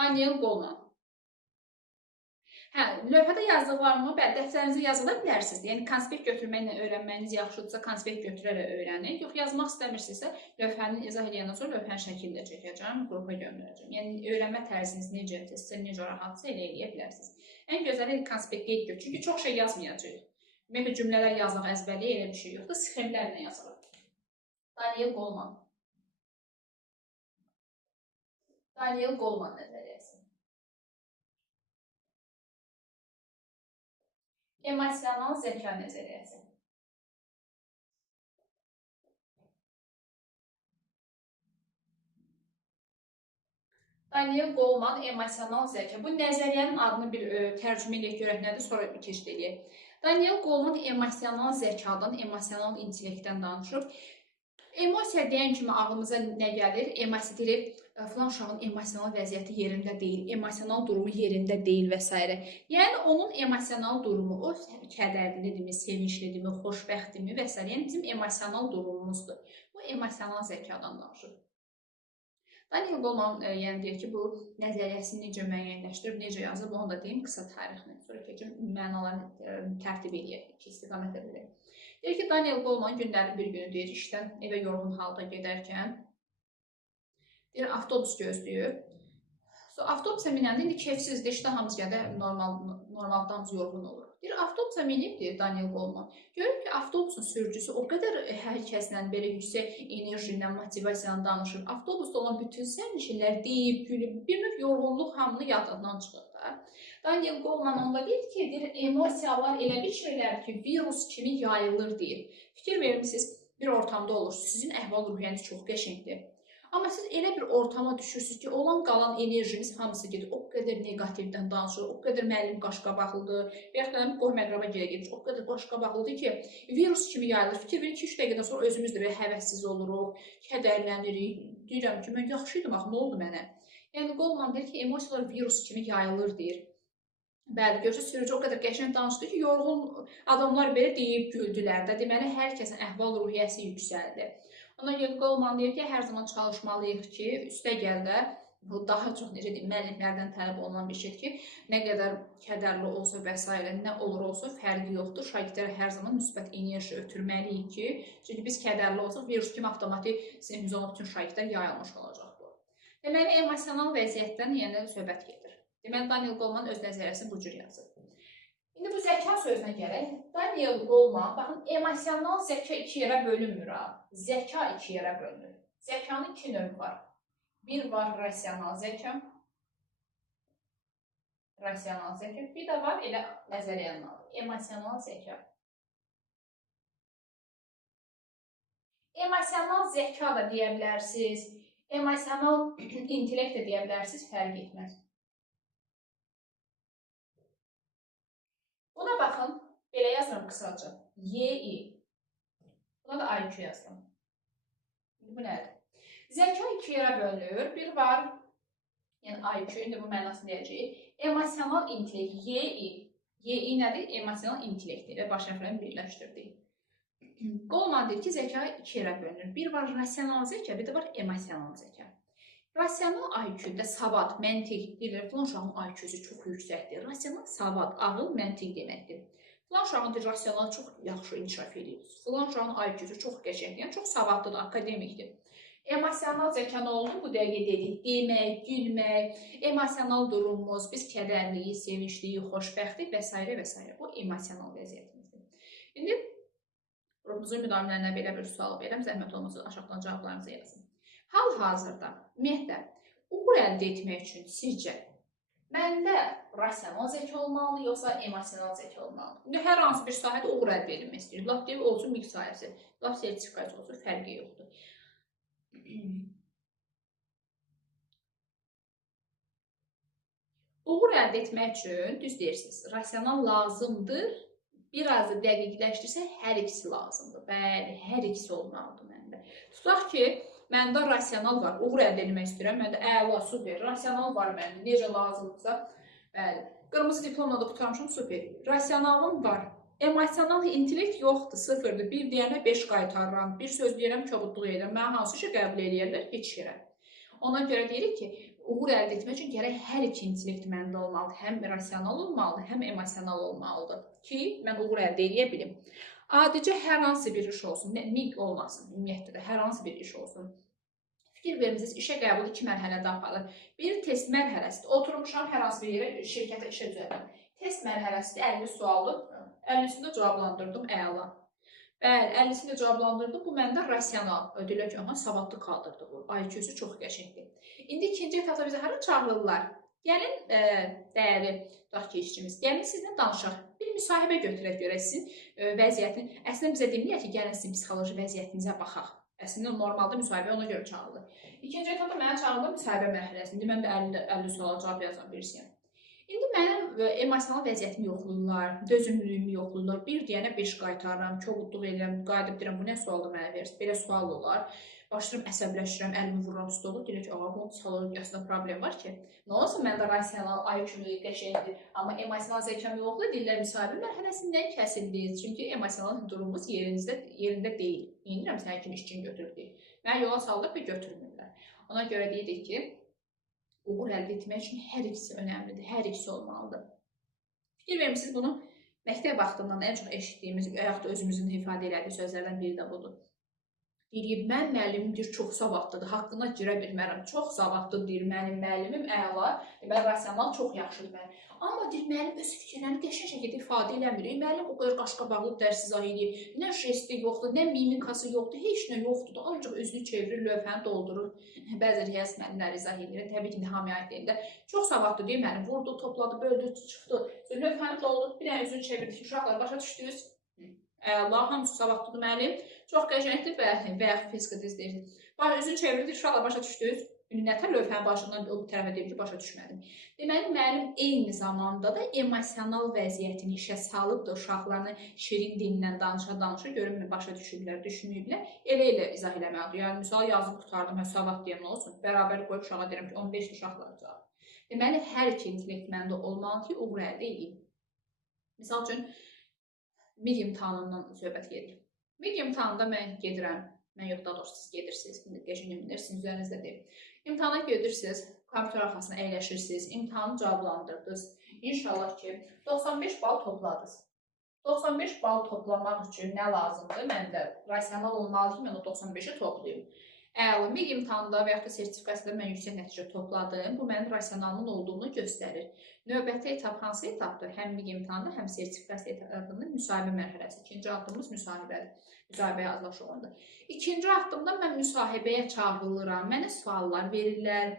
Daniel Goleman. Hə, lövhədə yazdıqlarımı dəftərinizə yazıla bilərsiniz. Yəni konspekt götürməklə öyrənməyiniz yaxşıdırsa, konspekt götürərək öyrənin. Yox, yazmaq istəmirsinizsə, lövhəni izah edəndən sonra lövhənin şəklini də çəkəcəm, qrupa göndərəcəm. Yəni öyrənmə tərziniz necədirsə, sizə necə rahatsa elə eləyə bilərsiniz. Ən gözəli konspekt qeyd götürün. Çünki çox şey yazmayacağıq. Ümumiyyətlə cümlələr yazaq əzbərliyə elə bir şey yoxdur. Sxemlərlə yazılır. Daniel Goleman. Daniel Goleman nəzəriyyəsi. Emosional zəka nəzəriyyəsi. Daniel Goleman, emosional zəka. Bu nəzəriyyənin adını bir tərcümə edək görək nədir, sonra keçid edək. Daniel Goleman emosional zəkadan, emosional intellektdən danışıb. Emosiya deyən kimi ağlımıza nə gəlir? Emosiya deyilir, filan uşağın emosional vəziyyəti yerində deyil, emosional durumu yerində deyil və s. Yəni, onun emosional durumu, o kədərlidirmi, sevinclidirmi, xoşbəxtdirmi və s. Yəni, bizim emosional durumumuzdur. Bu emosional zəkadan danışır. Daniel Goleman yəni deyir ki, bu nəzəriyyəsini necə müəyyənləşdirib, necə yazıb, onu da deyim qısa tarixini. Sonra keçim mənalarını tərtib edək, iki istiqamətə bilək. Deyir ki, Daniel Goleman günlərin bir günü deyir, işdən evə yorğun halda gedərkən deyir, avtobus gözləyir. Avtobusa minəndə indi keyfsizdir, işdə hamısı gədə, normalda hamısı yorğun olur. Deyir, avtobusa minib, deyir Daniel Goleman. Görür ki, avtobusun sürücüsü o qədər hər kəslə belə yüksək enerji ilə, motivasiyanı danışır. Avtobusda olan bütün sərnişinlər deyib, gülüb, bir növ yorğunluq hamını yadından çıxır da. Daniel Goleman onda deyir ki, deyir, emosiyalar elə bir şeylər ki, virus kimi yayılır deyir. Fikir vermişsiniz, bir ortamda olursunuz, sizin əhval-ruhiyyəniz çox qəşəngdir. Amma siz elə bir ortama düşürsünüz ki, olan qalan enerjiniz hamısı gedir. O qədər negativdən danışır, o qədər müəllim qaşqabaqlıdır və yaxud da qohum əqraba gilə gedir. O qədər qaşqabaqlıdır ki, virus kimi yayılır. Fikir verin ki, 2-3 dəqiqədən sonra özümüz də belə həvəssiz oluruq, kədərlənirik. Deyirəm ki, mən yaxşıydım, axı, nə oldu mənə? Yəni, Goleman deyir ki, emosiyalar virus kimi yayılır deyir. Bəli, görürsünüz, sürücü o qədər qəşəng danışdı ki, yorğun adamlar belə deyib güldülər də. Deməli, hər kəsin əhval-ruhiyyəsi yüksəldi. Ona görə Goleman deyir ki, hər zaman çalışmalıyıq ki, üstə gəl də, bu daha çox necə deyim, müəllimlərdən tələb olunan bir şeydir ki, nə qədər kədərli olsa və s. nə olur olsun, fərqi yoxdur. Şagirdlərə hər zaman müsbət enerji ötürməliyik ki, çünki biz kədərli olsaq, virus kimi avtomatik sinifimizə olan bütün şagirdlər yayılmış olacaq bu. Deməli, emosional vəziyyətdən yəni söhbət gedir. Deməli, Daniel Goleman öz nəzəriyyəsini bu cür yazır. İndi bu zəka sözünə gələk. Daniel Goleman, baxın, emosional zəka iki yerə bölünmür. Zəka iki yerə bölünür. Zəkanın iki növü var. Bir var rasional zəka. Rasional zəka. Bir də var elə nəzəriyyənin adı. Emosional zəka. Emosional zəka da deyə bilərsiniz. Emosional intellekt də deyə bilərsiniz. Fərq etməz. Buna baxın, belə yazıram qısaca. YI. Buna da IQ yazıram. Bu nədir? Zəka iki yerə bölünür. Bir var, yəni IQ, indi bu mənasını deyəcəyik. Emosional intellekt, YI. YI nədir? Emosional intellekt və baş hərflərini birləşdirdik. Goleman deyir ki, zəka iki yerə bölünür. Bir var rasional zəka, bir də var emosional zəka. Rasional IQ-də savad, məntiq deyilir. Filan uşağın IQ-su çox yüksəkdir. Rasional savad, ağıl, məntiq deməkdir. Filan uşağın rasional çox yaxşı inkişaf edir. Filan uşağın IQ-su çox qəşəngdir. Yəni, çox savadlıdır, akademikdir. Emosional zəka nə oldu? Bu dəqiqə dedik. Demək, gülmək, emosional durumumuz, biz kədərliyi, sevincliyi, xoşbəxtlik və s. və s. Bu emosional vəziyyətimizdir. İndi qrupumuzun müdaxilərinə belə bir sual verirəm. Zəhmət olmasın, aşağıdan cavablarınızı yazın. Hal-hazırda, ümumiyyətlə, uğur əldə etmək üçün sizcə məndə rasional zəka olmalı, yoxsa emosional zəka olmalı? İndi hər hansı bir sahədə uğur əldə edilmək istəyir. Lap deyib olsun mix sahəsi, lap sertifikasiya olsun, fərqi yoxdur. Uğur əldə etmək üçün, düz deyirsiniz, rasional lazımdır. Biraz da dəqiqləşdirsə, hər ikisi lazımdır. Bəli, hər ikisi olmalıdır məndə. Tutaq ki, məndə rasional var, uğur əldə etmək istəyirəm, məndə əla, super, rasional var məndə, necə lazımdırsa, bəli. Qırmızı diplomla da qutarmışam, super. Rasionalım var, emosional intellekt yoxdur, sıfırdır. Bir deyənə 5 qaytarıram, bir söz deyirəm, kobudluq edirəm. Mən hansı işi qəbul edirlər, heç yerə. Ona görə deyirik ki, uğur əldə etmək üçün gərək hər iki intellekt məndə olmalıdır. Həm rasional olmalıdır, həm emosional olmalıdır ki, mən uğur əldə edə bilim. Adicə hər hansı bir iş olsun, MİQ olmasın, ümumiyyətlə də hər hansı bir iş olsun. Fikir vermisiniz, işə qəbul 2 mərhələdə aparılır. Bir test mərhələsidir. Oturmuşam hər hansı bir yerə, şirkətə işə düzəldim. Test mərhələsidir, 50 sualdır. 50-sini cavablandırdım, əla. Bəli, 50-sini cavablandırdım. Bu məndə rasional. Deyirlər ki, savadlı kaldırdı bu. IQ-su çox qəşəngdir. İndi ikinci etapda bizə hara çağırırlar? Gəlin, dəyərli işçimiz, gəlin sizinlə danışaq. Bir müsahibə götürək görək sizin vəziyyətin. Əslində bizə demirlər ki, gəlin sizin psixoloji vəziyyətinizə baxaq. Əslində normalda müsahibə ona görə çağırılır. İkinci etapda mənə çağırılır müsahibə mərhələsində. Mən də 50 suala cavab yazan birisiyəm. İndi mənim emosional vəziyyətimi yoxlayırlar, dözümlülüyümü yoxlayırlar. Bir deyənə 5 qaytarıram, kobudluq edirəm, qayıdıb deyirəm, bu nə sualdır mənə verirsin? Belə sual olar. Başlayıram, əsəbləşirəm, əlimi vururam stolu. Deyirəm ki, bunun psixologiyasında problem var ki, nə olsun məndə rasional IQ-mu qəşəngdir, amma emosional zəkam yoxdur. Deyirlər müsahibə mərhələsindən kəsildiniz. Çünki emosional durumumuz yerində deyil. Deyirəm, sənin kimi işçini götürdük. Mən yola saldım və götürmürlər. Ona görə deyirik ki, uğur əldə etmək üçün hər ikisi önəmlidir, hər ikisi olmalıdır. Fikir vermişsiniz bunu məktəb vaxtından ən çox eşitdiyimiz, yaxud da özümüzün ifadə elədiyi sözlərdən biri də budur. Deyir, mən müəllimim deyir, çox savadlıdır, haqqına girə bilmərəm, çox savadlıdır deyir, mənim müəllimim əla, mən rasional çox yaxşıdır mənim. Amma deyir, müəllim öz fikirlərini qəşəng şəkildə ifadə eləmir, müəllim o qədər qaşqabaqlı dərs izah edir, nə jesti yoxdur, nə mimikası yoxdur, heç nə yoxdur da, ancaq özünü çevirir, lövhəni doldurur, bəzi riyazi müəllimlər izah edir, təbii ki, hamıya aid deyil də, çox savadlı deyir, müəllim vurdu, topladı, böldü, çıxdı, lövhəni doldurdu, bir dənə özünü çevirdi, uşaqlar başa düşdünüz? Əla, hamısı savadlıdır müəllim. Çox qəşəngdir və yaxud fizika izləyirsiniz. Üzünü çevirdi, uşaqlar başa düşdünüz. Nətər lövhənin başından o tərəfə deyir ki, başa düşmədim. Deməli, müəllim eyni zamanda da emosional vəziyyətini işə salıb da uşaqlarını şirin dilindən danışa-danışa görünmür, başa düşürlər, düşünürlər. Elə izah eləməlidir. Yəni, misal yazıb qutardım, savad deyəm nə olsun, bərabər qoyub uşağa deyirəm ki, 15 uşaqlar cavab. Deməli, hər iki intellekt məndə olmalı ki, uğur əldə edeyim. Misal üçün, MİQ imtahanından söhbət gedir. MİQ imtahanında mən gedirəm, mən yox, daha doğrusu siz gedirsiniz, qəşəng bilirsiniz, üzərinizdə deyim. İmtahana gedirsiniz, kompüter arxasına əyləşirsiniz, imtahanı cavablandırdınız. İnşallah ki, 95 bal topladınız. 95 bal toplamaq üçün nə lazımdır? Mən də rasional olmalı ki, mən o 95-i toplayım. Əla, MİQ imtahanında və yaxud da sertifikasında mən yüksək nəticə topladım. Bu mənim rasionalımın olduğunu göstərir. Növbəti etap hansı etapdır? Həm MİQ imtahanında, həm sertifikasiya etapında müsahibə mərhələsi. İkinci addımımız müsahibədir. Müsahibəyə hazırlaşılır. İkinci addımda mən müsahibəyə çağırılıram. Mənə suallar verirlər.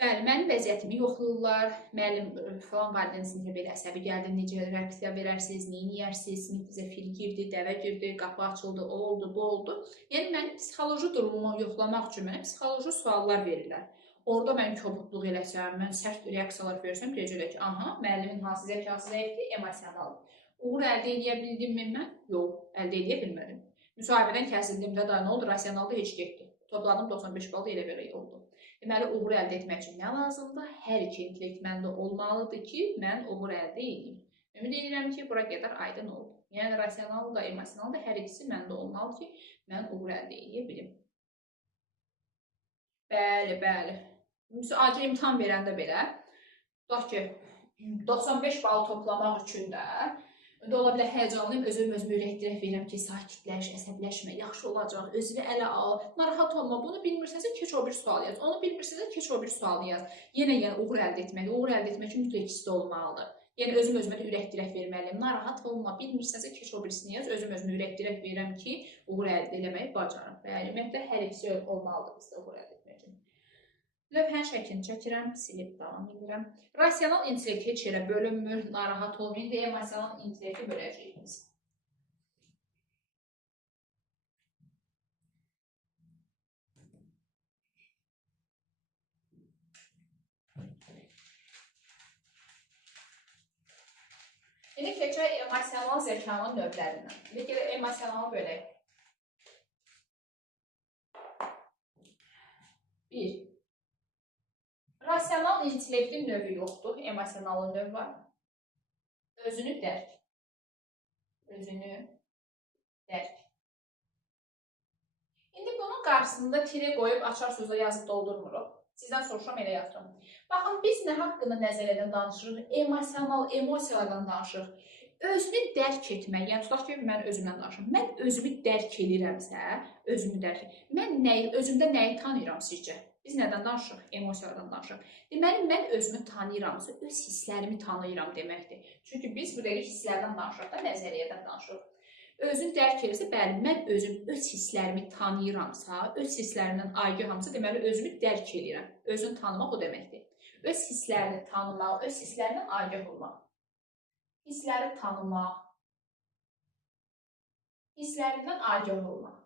Bəli, mənim vəziyyətimi yoxlayırlar. Müəllim falan valideyn sinifə belə əsəbi gəldi, necə reaksiya verərsiniz, neyin yersiniz, sinif bizə fil girdi, dəvə girdi, qapı açıldı, o oldu, bu oldu. Yəni, mənim psixoloji durumumu yoxlamaq üçün mənə psixoloji suallar verirlər. Orada mən kobudluq eləsəm, mən sərt reaksiyalar versəm, deyəcəklər ki, aha, müəllimin hansı zəkası zəifdir, emosionaldır. Uğur əldə edə bildimmi mən? Yox, əldə edə bilmədim. Müsahibədən kəsildimdə da nə oldu? Rasionalda heç getdi. Topladım 95 balda elə belə oldu. Deməli, uğur əldə etmək üçün nə lazımdır? Hər iki intellekt məndə olmalıdır ki, mən uğur əldə edeyim. Ümid edirəm ki, bura qədər aydın oldu. Yəni, rasional da, emosional da hər ikisi məndə olmalı ki, mən uğur əldə edə bilim. Bəli, bəli. Acil imtahan verəndə belə, tutaq ki, 95 bal toplamaq üçün də ola bilər həyəcanlıyım, özümü ürəkdirək verirəm ki, sakitləş, əsəbləşmə, yaxşı olacaq, özünü ələ al, narahat olma, bunu bilmirsənsə keç o bir sual yaz, onu bilmirsənsə keç o bir sual yaz. Yenə uğur əldə etmək üçün mütləq ikisi olmalıdır. Yəni, özümə də ürəkdirək verməliyim, narahat olma, bilmirsənsə keç o birisini yaz, özümə ürəkdirək verirəm ki, uğur əldə eləməyi bacarım. Bəli, ümumiyyətlə, hər ikisi olmalıdır bizdə uğur əldə etmək üçün. Lövhənin şəklini çəkirəm, silib davam edirəm. Rasional intellekt heç yerə bölünmür, narahat olmayın. İndi emosional intellekti böləcəyik. İndi keçək emosional zəkanın növlərindən. İndi emosionalı bölək. 1. Rasional intellektin növü yoxdur, emosionalın növü var. Özünü dərk. Özünü dərk. İndi bunun qarşısında tire qoyub açar sözlə yazıb doldurmuruq. Sizdən soruşuram, elə yazıram. Baxın, biz nə haqqında nəzəriyyədən danışırıq? Emosiyalardan danışırıq. Özünü dərk etmək, yəni tutaq ki, mən özümdən danışıram. Mən özümü dərk edirəmsə, mən özümdə nəyi tanıyıram sizcə? Biz nədən danışırıq? Emosiyalardan danışırıq. Deməli, mən özümü tanıyıramsa, öz hisslərimi tanıyıram deməkdir. Çünki biz bu dəqiq hisslərdən danışırıq da, nəzəriyyədən danışırıq. Özünü dərk edirsə, bəli, mən öz hisslərimi tanıyıramsa, öz hisslərimdən agahımsa, deməli, özümü dərk edirəm. Özünü tanımaq o deməkdir. Öz hisslərini tanımaq, öz hisslərindən agah olmaq. Hissləri tanımaq, hisslərindən agah olmaq.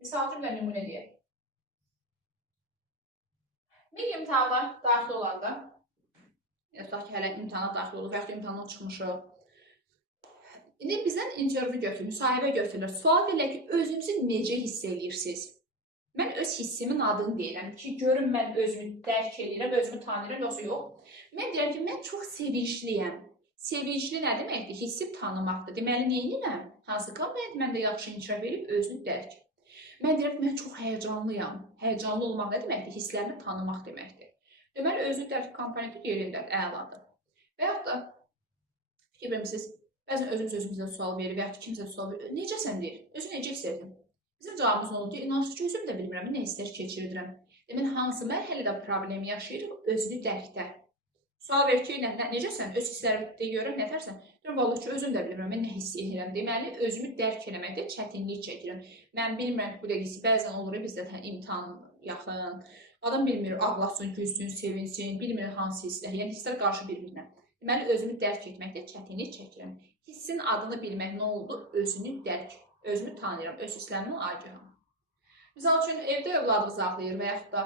Misal üçün, mən nümunə deyək. Bir imtihana daxil olanda, tutaq ki, hələ imtihana daxil olub, və yaxud imtihandan çıxmışıq. İndi bizdən intervyu götürülür, müsahibə götürülür. Sual verirlər ki, özünüzü necə hiss edirsiniz? Mən öz hissimin adını deyirəm ki, görün mən özümü dərk edirəm, özümü tanıyıram, yoxsa yox. Mən deyirəm ki, mən çox sevincliyəm. Sevincli nə deməkdir? Hissi tanımaqdır. Deməli, neyinirəm? Hansı komponent məndə yaxşı inkişaf edib özünü dərk. Mən deyirəm ki, mən çox həyəcanlıyam. Həyəcanlı olmaq nə deməkdir? Hisslərimi tanımaq deməkdir. Deməli, özünü dərk komponenti yerindədir, əladır. Və yaxud da fikir vermişsiniz, bəzən özümüzdən sual verir və yaxud da kimsə sual verir. Necəsən deyir? Özünü necə hiss edirəm? Bizim cavabımız nə oldu? İnanırsınız ki, özüm də bilmirəm, nə hisslər keçirirəm. Deməli, hansı mərhələdə problem yaşayırıq? Özünü dərkdə. Sual verir ki, necəsən? Öz hisslərdə görürəm, nətərsən? Deyirəm, vallahi ki, özüm də bilmirəm, mən nə hiss edirəm. Deməli, özümü dərk eləməkdə çətinlik çəkirəm. Mən bilmirəm ki, bu dəqiqəsi bəzən olur, bizdə imtahan yaxın. Adam bilmir, ağlasın, gülsün, sevinsin, bilmir hansı hisslər. Yəni, hisslər qarşı bir-birinə. Deməli, özümü dərk etməkdə çətinlik çəkirəm. Hissin adını bilmək nə oldu? Özünü dərk. Özümü tanıyıram, öz hisslərimdən agaham. Misal üçün, evdə övladımız ağlayır və yaxud da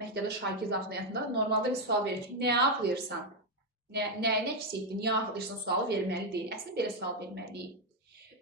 məktəbdə şagird ağlayanda normalda bir sual verir ki, nəyə ağlayırsan? Nəyin əksikdir? Niyə ağlayırsan? Sualı verməli deyil. Əslində belə sual verməliyik.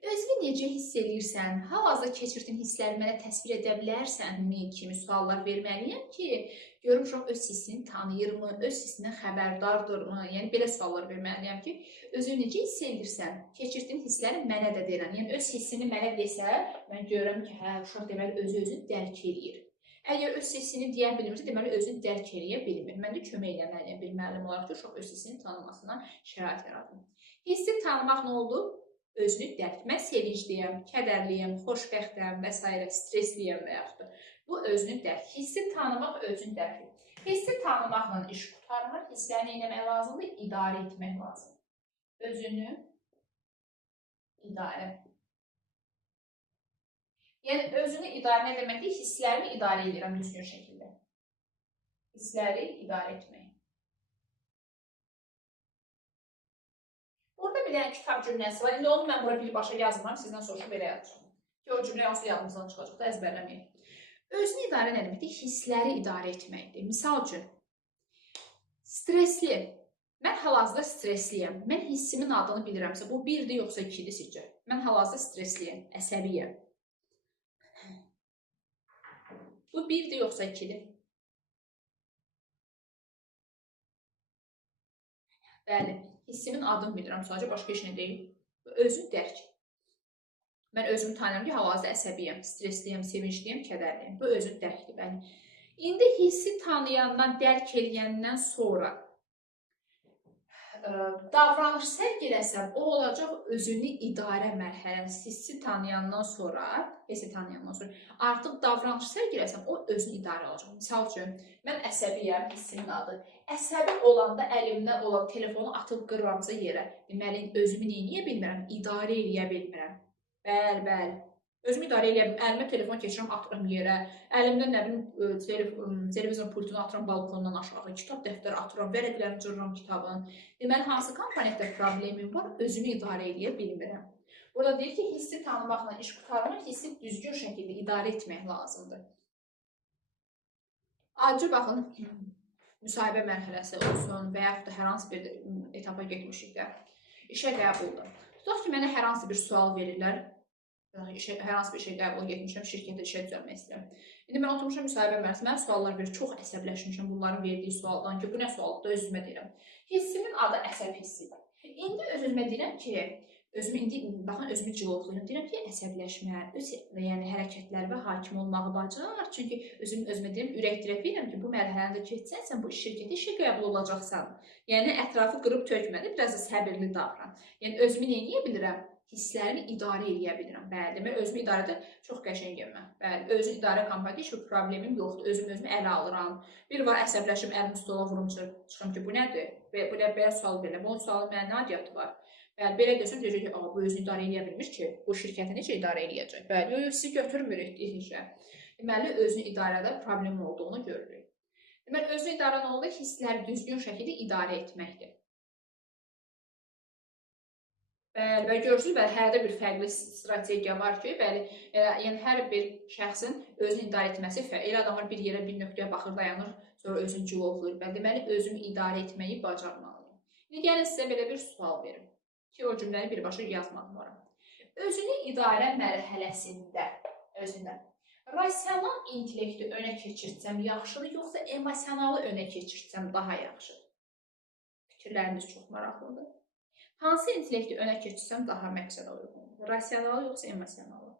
Özünü necə hiss edirsən? Hal-hazırda keçirdiyin hissləri mənə təsvir edə bilərsənmi kimi suallar verməliyəm ki, görüm uşaq öz hissini tanıyırmı, öz hisindən xəbərdardırmı? Yəni, belə suallar verməliyəm ki, özünü necə hiss edirsən? Keçirdiyin hissləri mənə də deyirəm. Yəni, öz hissini mənə desə, mən görürəm ki, hə, uşaq deməli özünü dərk edir. Əgər öz hissini deyə bilmirsə, deməli özünü dərk eləyə bilmir. Mən də kömək eləməliyəm bir müəllim olaraq ki, uşaq öz hissini tanımasına şərait yaradım. Hissi tanımaq nə oldu? Özünü dərk. Mən sevincliyəm, kədərliyəm, xoşbəxtəm və s. stresliyəm və yaxud da. Bu özünü dərk. Hissi tanımaq özünü dərk. Hissi tanımaqla iş qurtarmır. Hissləri eləmək lazımdır? İdarə etmək lazımdır. Özünü idarə. Yəni, özünü idarə nə deməkdir? Hisslərimi idarə edirəm düzgün şəkildə. Hissləri idarə etmək. Burada bir dənə kitab cümləsi var. İndi onu mən bura birbaşa yazmıram. Sizdən soruşub belə yazacağım. Ki, o cümlə hansı yadımızdan çıxacaq da əzbərləməyin. Özünü idarə nə deməkdir? Hissləri idarə etməkdir. Misal üçün, stresli. Mən hal-hazırda stresliyəm. Mən hissimin adını bilirəmsə, bu 1-dir yoxsa 2-dir sizcə? Mən hal-hazırda stresliyəm, əsəbiyəm. Bu 1-dir yoxsa 2-dir? Bəli. Hissimin adını bilirəm, sadəcə başqa iş nə deyil. Özünü dərk. Mən özümü tanıyıram ki, hal-hazırda əsəbiyəm, stresliyəm, sevincliyəm, kədərliyəm. Bu özünü dərkdir. Bəli. İndi hissi tanıyandan, dərk edəndən sonra davranış sərg eləsəm, o olacaq özünü idarə mərhələsi. Hissi tanıyandan sonra artıq davranış sərg eləsəm, o özünü idarə olacaq. Misal üçün, mən əsəbiyəm, hissimin adı. Əsəbi olanda əlimdə olan telefonu atıb qırıramsa yerə. Deməli, özümü neyə bilmirəm? İdarə eləyə bilmirəm. Bəli. Özümü idarə eləyə bilmirəm. Əlimə telefon keçirəm, atıram yerə. Əlimdə nə bilim, televizyon pultunu atıram balkondan aşağı. Kitab dəftəri atıram, vərəqlərimi cırıram kitabın. Deməli, hansı komponentdə problemim var? Özümü idarə eləyə bilmirəm. Burada deyir ki, hissi tanımaqla iş qurtarmır, hissi düzgün şəkildə idarə etmək lazımdır. Ayrıca baxın, müsahibə mərhələsi olsun və yaxud da hər hansı bir etapa getmişik də, işə qəbuldur. Tutaq ki, mənə hər hansı bir sual verirlər, hər hansı bir işə qəbul getmişəm, şirkətdə işə düzəlmək istəyirəm. İndi mən oturmuşam müsahibə mərhələsi, mənə suallar verir, çox əsəbləşmişəm bunların verdiyi sualdan ki, bu nə sualdır, öz-özümə deyirəm. Hissimin adı əsəb hissidir. İndi öz-özümə deyirəm ki, Baxın, özümü cilovluyum. Deyirəm ki, əsəbləşmə, öz yəni hərəkətlərimə hakim olmağı bacar. Çünki özümə deyirəm, ürəkdirək verirəm ki, bu mərhələni də keçsən, sən bu şirkətə işə qəbul olacaqsan. Yəni ətrafı qırıb tökmədi, biraz da səbirli davran. Yəni özümü nə edə bilirəm? Hisslərimi idarə edə bilirəm. Bəli, demək özümü idarədə çox qəşəngəm mən. Bəli, özü idarə komandada heç bir problemim yoxdur. Özümü ələ alıram. Bir var əsəbləşim, əlimi stola vurum, çıxım ki, bu nədir? Belə sual verirəm. Bunun sualın mənə nə adiyyatı var? Bəli, belə desəm deyəcək ki, bu özünü idarə edə bilmir ki, bu şirkəti necə idarə edəcək? Bəli, yox, sizi götürmürük işə. Deməli, özünü idarədə problem olduğunu görürük. Deməli, özünü idarə nə olur? Hissləri düzgün şəkildə idarə etməkdir. Bəli, və görürsünüz, bəli, hərdə bir fərqli strategiya var ki, bəli, yəni hər bir şəxsin özünü idarə etməsi elə adamlar bir yerə, bir nöqtəyə baxır, dayanır, sonra özünü cilovlayır. Bəli, deməli, özümü idarə etməyi bacarmalıyım. İndi gəlin sizə belə bir sual verim ki, o cümləni birbaşa yazmadım ora. Özünü idarə mərhələsində, rasional intellekti önə keçirsəm yaxşıdır, yoxsa emosionalı önə keçirsəm daha yaxşıdır? Fikirləriniz çox maraqlıdır. Hansı intellekti önə keçirsəm daha məqsədə uyğundur? Rasionalı yoxsa emosionalı?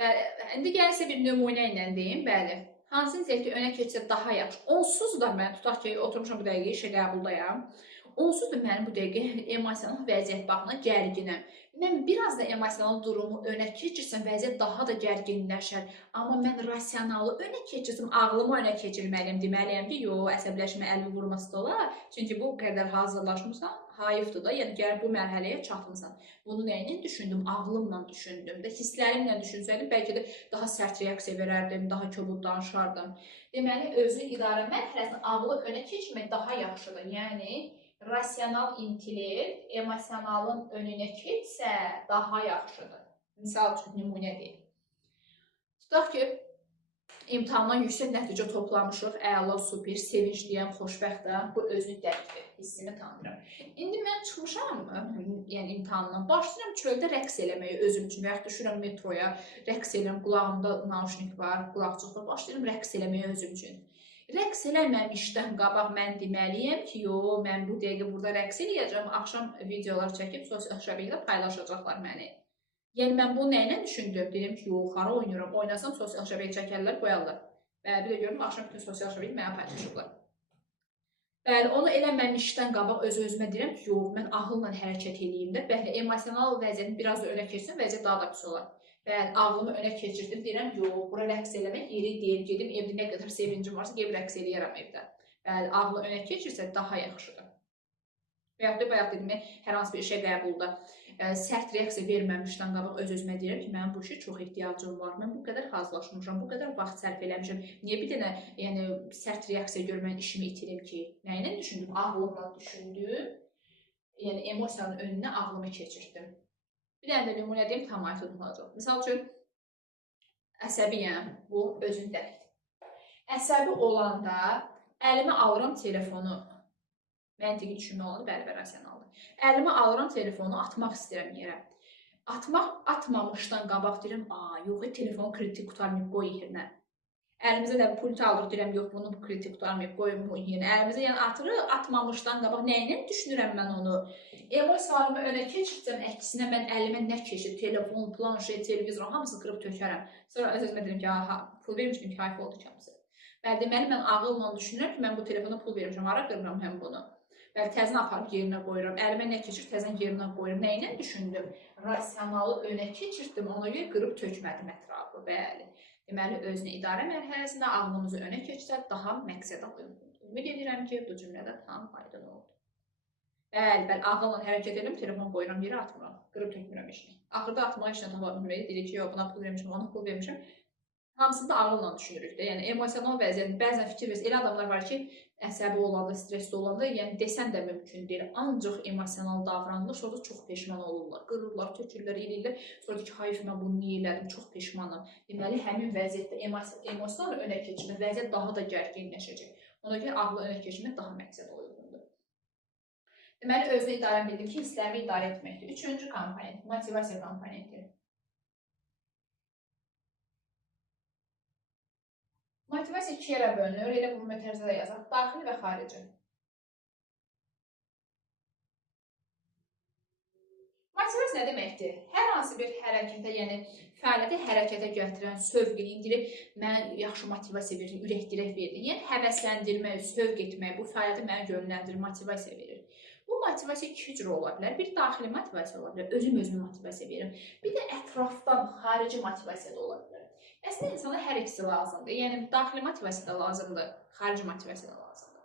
Bəli, indi gəlin sizə bir nümunə ilə deyim, bəli. Hansı intellekti önə keçsə daha yaxşı? Onsuz da mən tutaq ki, oturmuşam bu dəqiqə işə qəbuldayam. Onsuz da mənim bu dəqiqə emosional vəziyyət baxımından gərginəm. Mən biraz da emosional durumu önə keçirsəm, vəziyyət daha da gərginləşər. Amma mən rasionalı önə keçirsəm, ağlımı önə keçirməliyəm. Deməliyəm ki, yox, əsəbləşmə, əlimi vurma stola. Çünki bu qədər hazırlaşmısan, hayıfdır da, yəni gəl bu mərhələyə çatmısan. Bunu nə ilə düşündüm? Ağlımla düşündüm də, hisslərimlə düşünsəydim, bəlkə də daha sərt reaksiya verərdim, daha kobud danışardım. Deməli, özünü idarə mərhələsində ağlı önə keçirmək daha yaxşıdır. Yəni, rasional intellekt emosionalın önünə keçsə daha yaxşıdır. Misal üçün, nümunə deyil. Tutaq ki, imtahandan yüksək nəticə toplamışıq, əla, super, sevincliyəm, xoşbəxtəm, bu özünü dərkdir, hissimi tanıyıram. İndi mən çıxmışam, yəni imtahandan, başlayıram çöldə rəqs eləməyi özüm üçün, və yaxud düşürəm metroya, rəqs eləyirəm, qulağımda naushnik var, qulaqçıqda başlayıram rəqs eləməyi özüm üçün. Rəqs eləməmişdən qabaq mən deməliyəm ki, yox, mən bu dəqiqə burada rəqs eləyəcəm, axşam videolar çəkib sosial şəbəkədə paylaşacaqlar məni. Yəni, mən bunu nə ilə düşündüm? Dedim ki, yox, hara oynayıram, oynasam sosial şəbəkə çəkərlər, qoyarlar. Bəli, bir də görürüm, axşam bütün sosial şəbəkə mənə paylaşırlar. Bəli, onu eləməmişdən qabaq öz-özümə deyirəm ki, yox, mən ağılla hərəkət edeyim də, bəli, emosional vəziyyətin biraz da önə keçsin, vəziyyət daha da pis olar. Bəli, ağlımı önə keçirdim, deyirəm, yox, bura rəqs eləmək yeri deyil, gedim, evdə nə qədər sevincim varsa, gedib rəqs eləyərəm evdə. Bəli, ağlı önə keçirsə daha yaxşıdır. Və yaxud da bayaq dedim, hər hansı bir işə qəbulda sərt reaksiya verməmişdən qabaq öz-özümə deyirəm ki, mənim bu işə çox ehtiyacım var, mən bu qədər hazırlaşmışam, bu qədər vaxt sərf eləmişəm, niyə bir dənə yəni, sərt reaksiya görmən işimi itirim ki? Nə ilə düşündüm? Ağlımla düşündüm, yəni emosiyanın önünə ağlımı keçirdim. Bir dənə də nümunə deyim, tam aydın olacaq. Misal üçün, əsəbiyəm, bu özün dərkdir. Əsəbi olanda əlimə alıram telefonu, məntiqi düşünmə olanda bəli, rasionaldır. Əlimə alıram telefonu, atmaq istəyirəm yerə. Atmamışdan qabaq deyirəm, yox, telefonu kritik qutarmayıb, qoy yerinə. Əlimizə də pult alırıq, deyirəm, yox, bunu kritik qutarmayıb, qoyum bu yerinə. Əlimizə yəni atırıq, atmamışdan qabaq nə ilə düşünürəm mən onu? Emosiyalarımı önə keçirsəm, əksinə mən əlimə nə keçir? Telefon, planşet, televizor, hamısını qırıb tökərəm. Sonra öz-özümə deyirəm ki, pul vermişdim ki, hayf oldu ki, hamısı. Bəli, deməli, mən ağılla düşünürəm ki, mən bu telefona pul vermişəm, hara qırmıram həm bunu? Bəli, təzən aparıb yerinə qoyuram. Əlimə nə keçir, təzən yerinə qoyuram. Nə ilə düşündüm? Rasionalı önə keçirdim, ona görə qırıb tökmədim ətrafı. Bəli. Deməli, özünü idarə mərhələsində ağlımızı önə keçsə, daha məqsədə uyğundur. Ümid edirəm ki, bu cümlədə tam aydın oldu. Bəli, ağılla hərəkət edirəm, telefon qoyuram, yerə atmıram, qırıb tökmürəm işini. Axırda atmaq işinə tapa bilməyi, deyirik ki, yox, buna pul vermişəm, ona pul vermişəm. Hamısını da ağılla düşünürük də. Yəni, emosional vəziyyət, bəzən fikir verir. Elə adamlar var ki, əsəbi olanda, stresli olanda, yəni desən də mümkün deyil. Ancaq emosional davranılır, sonra çox peşman olurlar. Qırırlar, tökürlər, eləyirlər. Sonra ki, hayf, mən bunu niyə elədim, çox peşmanam. Deməli, həmin vəziyyətdə emosional önə keçirmək, vəziyyət daha da gərginləşəcək. Ona görə ağlı önə keçirmək daha məqsədə uyğundur. Deməli, özünü idarə bildim ki, hisslərimi idarə etməkdir. Üçüncü komponent, motivasiya komponenti. Motivasiya iki yerə bölünür. Elə bunu mötərizədə yazaq. Daxili və xarici. Motivasiya nə deməkdir? Hər hansı bir hərəkətə, yəni fəaliyyəti hərəkətə gətirən, sövq edir, mənə yaxşı motivasiya verir, ürək-dirək verir. Yəni həvəsləndirmək, sövq etmək, bu fəaliyyəti mənə yönləndirir, motivasiya verir. Bu motivasiya iki cür ola bilər. Bir daxili motivasiya ola bilər, özüm-özümə motivasiya verir. Bir də ətrafdan, xarici motivasiya da ola bilər. Əslində insana hər ikisi lazımdır. Yəni daxili motivasiya da lazımdır, xarici motivasiya da lazımdır.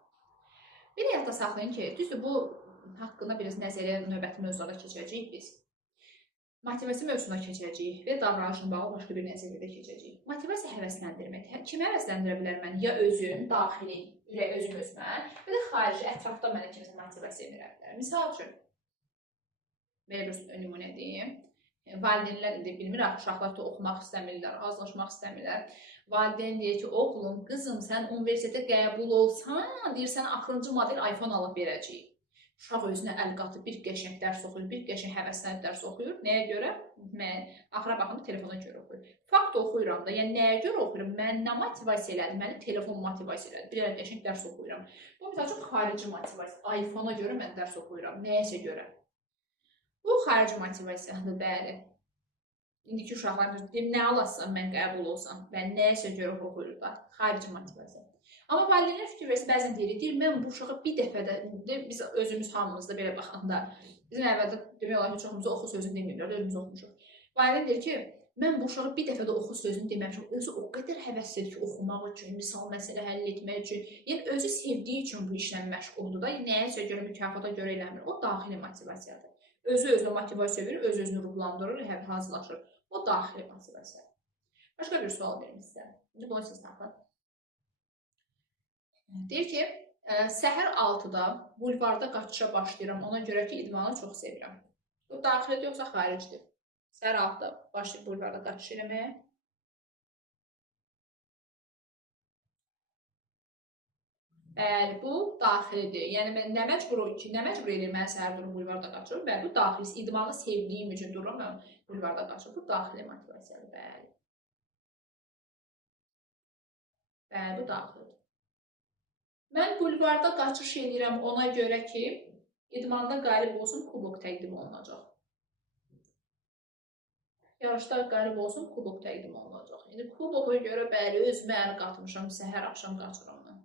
Bir yadda saxlayın ki, düzdür bu haqqında biraz nəzəriyyə növbəti mövzularda keçəcəyik biz. Motivasiya mövzusuna keçəcəyik və davranışla bağlı başqa bir nəzəriyyədə keçəcəyik. Motivasiya həvəsləndirmək. Kimi həvəsləndirə bilər mən? Ya özüm, daxili, özüm özümə, və də xarici, ətrafda mənə kimsə motivasiya verə bilər. Misal üçün, belə bir nümunə deyim. Valideynlər bilmir, uşaqlar da oxumaq istəmirlər, azlaşmaq istəmirlər. Valideyn deyir ki, oğlum, qızım, sən universitetə qəbul olsan, deyir, sənə axırıncı model iPhone alıb verəcəyik. Uşaq özünə əl qatıb, bir qəşəng dərs oxuyur, bir qəşəng həvəslənib dərs oxuyur. Nəyə görə? Mən axıra baxım, telefona görə oxuyur. Fakt oxuyuram da, yəni nəyə görə oxuyuram? Mən nə motivasiya elədi? Məni telefon motivasiya elədi. Bir qəşəng dərs oxuyuram. Bu, məsəl üçün, xarici motivasiya. iPhone-a görə mən dərs oxuyuram, nəyəsə görə. Bu, xarici motivasiyadır, bəli. İndiki uşaqlar deyir, nə alasın, mən qəbul olsam, mən nəyəsə görə oxuyur da, xarici motivasiya. Amma valideynlər fikir versə, bəzən deyir, mən bu uşağı bir dəfədə, biz özümüz hamımızda belə baxanda, bizim əvvəldə demək olar ki, çoxumuzda oxu sözünü demirlər, özümüz oxumuşuq. Valideyn deyir ki, mən bu uşağı bir dəfədə oxu sözünü deməmişim, özü o qədər həvəslidir ki, oxumaq üçün, misal məsələ həll etmək üçün, yəni özü sevdiyi üçün bu işlə məşğuldur da, nəyəsə görə, mükafata görə eləmir, o daxili motivasiyadır. Özü-özünə motivasiya verir, öz-özünü ruhlandırır, hazırlaşır. O daxili motivasiyadır. Başqa bir sual verim sizə. İndi bunu siz tapın. Deyir ki, səhər 6-da bulvarda qaçışa başlayıram, ona görə ki, idmanı çox sevirəm. Bu, daxilidir yoxsa xaricidir? Səhər 6-da başlayıb bulvarda qaçış eləməyə. Bəli, bu daxilidir. Yəni, nə məcbur edir mən səhər durub bulvarda qaçırım? Bəli, bu daxili. İdmanı sevdiyim üçün dururum, mən bulvarda qaçırım. Bu, daxili motivasiyadır, bəli. Bəli, bu daxilidir. Mən bulvarda qaçış edirəm ona görə ki, idmanda qalib olsun, kubok təqdim olunacaq. Yarışda qalib olsun, kubok təqdim olunacaq. İndi kuboka görə bəli, özümə əl qatmışam, səhər axşam qaçıram mən.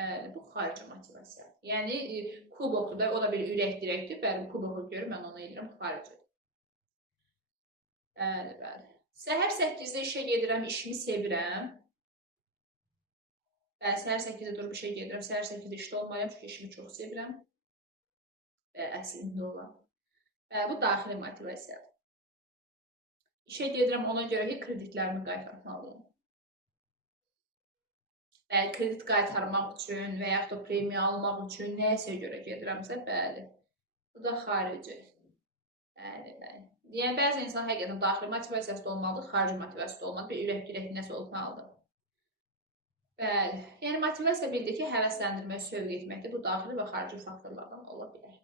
Bəli, bu xarici motivasiyadır. Yəni, kubokdur da, o da bir ürək dirəkdir. Bəli, kuboka görə mən onu edirəm, xaricidir. Bəli, bəli. Səhər 8-də işə gedirəm, işimi sevirəm. Bəli, səhər 8-də durub işə gedirəm, səhər 8-də işdə olmalıyam, çünki işimi çox sevirəm. Bəli, əslində olan. Bəli, bu daxili motivasiyadır. İşə gedirəm ona görə ki, kreditlərimi qaytarmalıyım. Bəli, kredit qaytarmaq üçün və yaxud da premiya almaq üçün nəyəsə görə gedirəmsə, bəli. Bu da xarici. Bəli, bəli. Yəni, bəzi insan həqiqətən daxili motivasiyası da olmalıdır, xarici motivasiyası da olmalıdır, bir ürək-dirək nəsə olmalıdır. Bəli, yəni motivasiya bildik ki, həvəsləndirmək, sövq etməkdir. Bu, daxili və xarici faktorlardan ola bilər.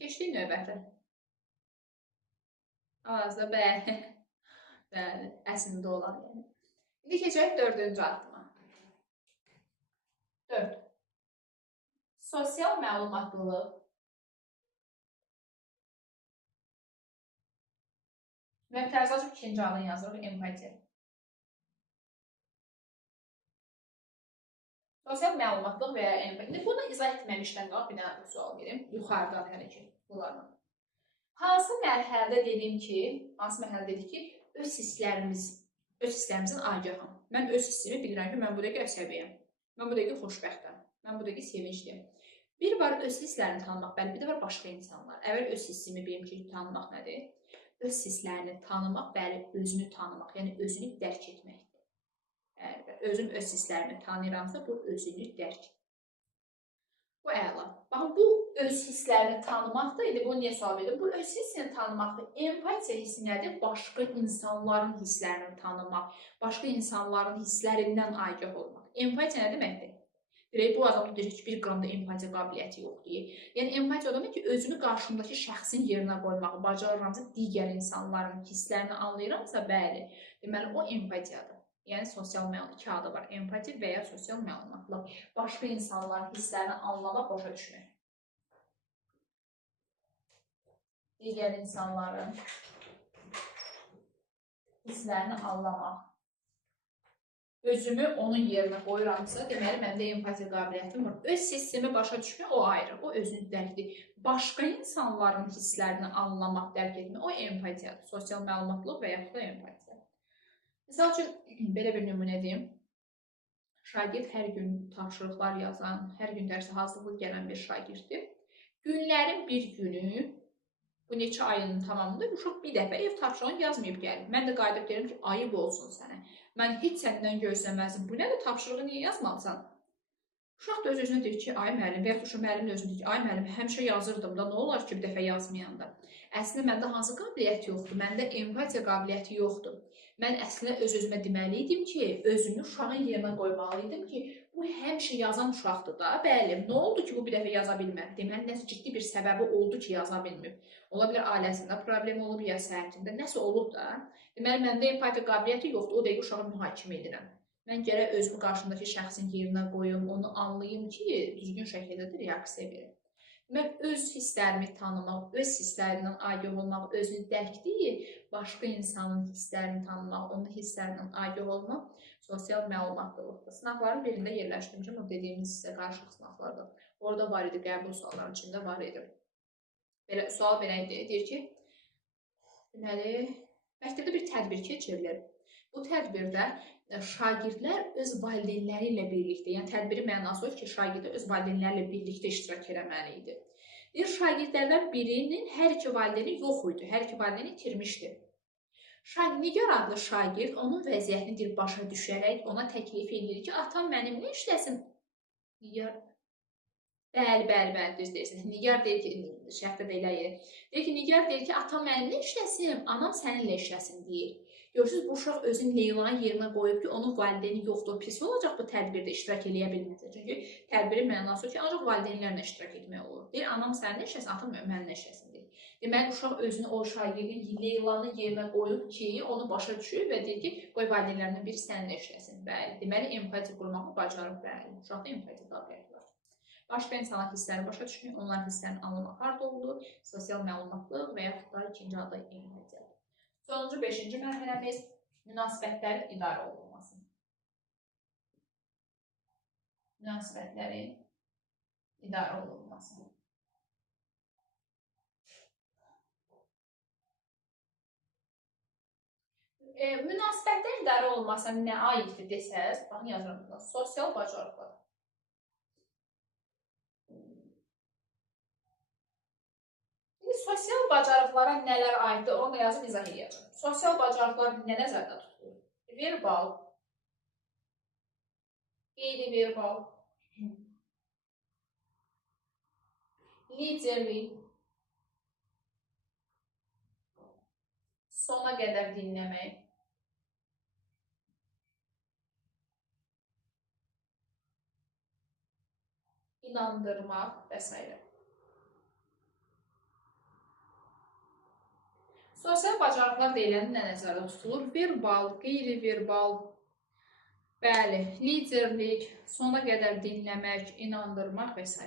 Keçdik növbəti. Hal-hazırda bəli, bəli, əslində olan yəni. İndi keçək 4-cü addıma. 4. Sosial məlumatlılıq. Möhtərizə üçün ikinci adını yazırıq, empatiya. Sosial məlumatlılıq və ya empatiya. Bunu izah etməmişdən qalaq, bir dənə sual verim. Yuxarıdan hələ ki, bunlarla. Hansı mərhələdə dedim ki, öz hisslərimizin agaham. Mən öz hissimi bilirəm ki, mən bu dəqiqə əsəbiyəm. Mən bu dəqiqə xoşbəxtəm. Mən bu dəqiqə sevincliyim. Bir var öz hisslərini tanımaq, bəli, bir də var başqa insanlar. Əvvəl öz hissimi bilim ki, tanımaq nədir? Öz hisslərini tanımaq, bəli, özünü tanımaq, yəni özünü dərk etməkdir. Özüm öz hisslərimi tanıyıramsa, bu özünü dərk etmək. Bu əla. Baxın, bu öz hisslərini tanımaq da idi. Bunu niyə sual verir? Bu öz hissini tanımaqdır. Empatiya hissi nədir? Başqa insanların hisslərini tanımaq, başqa insanların hisslərindən agah olmaq. Empatiya nə deməkdir? Bu adamda deyir ki, bir qramda empatiya qabiliyyəti yoxdur. Yəni, empatiya o demək ki, özünü qarşımdakı şəxsin yerinə qoymağı bacarıramsa, digər insanların hisslərini anlayıramsa, bəli, deməli, o empatiyadır. Yəni sosial məlumat, iki adı var. Empati və ya sosial məlumatlıq. Başqa insanların hisslərini anlamaq, başa düşmək. Digər insanların hisslərini anlamaq. Özümü onun yerinə qoyuramsa, deməli, məndə empatiya qabiliyyətim var. Öz hissimi başa düşmək o ayrı, o özünü dərkdir. Başqa insanların hisslərini anlamaq, dərk etmək, o empatiyadır. Sosial məlumatlıq və yaxud da empatiya. Misal üçün, belə bir nümunə deyim. Şagird hər gün tapşırıqlar yazan, hər gün dərsə hazırlıq gələn bir şagirddir. Günlərin bir günü, bu neçə ayının tamamında uşaq bir dəfə ev tapşırığını yazmayıb gəlir. Mən də qayıdıb deyirəm ki, ayıb olsun sənə. Mən heç səndən gözləməzdim. Bu nədir, tapşırığı niyə yazmalısan? Uşaq da öz-özünə deyir ki, ay müəllim, və yaxud uşaq müəllim də özünə deyir ki, ay müəllim, həmişə yazırdım da, nə olar ki, bir dəfə yazmayanda? Əslində, məndə hansı qabiliyyət yoxdur? Məndə empatiya qabiliyyəti yoxdur. Mən əslində öz-özümə deməli idim ki, özümü uşağın yerinə qoymalıydım ki, bu həmişə yazan uşaqdır da, bəli, nə oldu ki, bu bir dəfə yaza bilmədi? Deməli, nəsə ciddi bir səbəbi oldu ki, yaza bilməyib. Ola bilər ailəsində problem olub, ya səhətində, nəsə olub da. Deməli, məndə empatiya qabiliyyəti yoxdur, o dəqiqə uşağı mühakimə edirəm. Mən gərək özümü qarşımdakı şəxsin yerinə qoyum, onu anlayım ki, düzgün şəkildə də reaksiya verim. Demək, öz hisslərimi tanımaq, öz hisslərindən agah olmaq, özünü dərk deyil, başqa insanın hisslərini tanımaq, onun hisslərindən agah olmaq sosial məlumatlılıqdır. Sınaqların birində yerləşdirmişəm, o dediyimiz sizə qarşılıq sınaqlardır. Orada var idi, qəbul sualları içində var idi. Sual belə idi, deyir ki, deməli, məktəbdə bir tədbir keçirilir. Bu tədbirdə şagirdlər öz valideynləri ilə birlikdə, yəni tədbirin mənası o ki, şagirdlər öz valideynləri ilə birlikdə iştirak eləməli idi. Deyir, şagirdlərdən birinin hər iki valideyni yox idi, hər iki valideyni itirmişdi. Nigar adlı şagird onun vəziyyətini deyir, başa düşərək ona təklif edir ki, atam mənimlə işləsin. Nigar, bəli, düz deyirsiniz. Nigar deyir ki, şərhdə də elə deyir ki, Nigar deyir ki, atam mənimlə işləsin, anam səninlə işləsin deyir. Görürsünüz, bu uşaq özünü Leylanın yerinə qoyub ki, onun valideyni yoxdur, pis olacaq bu tədbirdə iştirak eləyə bilməsə. Çünki tədbirin mənası ki, ancaq valideynlərlə iştirak etmək olur. Deyir, anam səninlə işləsin, atam mənimlə işləsin deyir. Deməli, uşaq özünü o şagirdin Leylanın yerinə qoyub ki, onu başa düşür və deyir ki, qoy valideynlərindən biri səninlə işləsin. Bəli, deməli, empatiya qurmağı bacarıb, bəli. Uşaqda empatiya qabiliyyəti var. Başqa insanların hisslərini başa düşmək, onların hisslərini anlamaq harda olur, sosial məlumatlıq və yaxud da ikinci adı empatiya. Sonuncu 5-ci mərhələmiz münasibətlərin idarə olunması. Münasibətlərin idarə olunması. Münasibətlərin idarə olunmasına nə aiddir desəz, baxın yazıram buna, sosial bacarıqlar. Sosial bacarıqlara nələr aiddir, onu da yazıb izah edəcəm. Sosial bacarıqlar nə nəzərdə tutulur? Verbal, qeyri-verbal, liderlik, sona qədər dinləmək, inandırmaq və s. Sosial bacarıqlar deyilən nə nəzərdə tutulur? Verbal, qeyri-verbal, bəli, liderlik, sona qədər dinləmək, inandırmaq və s.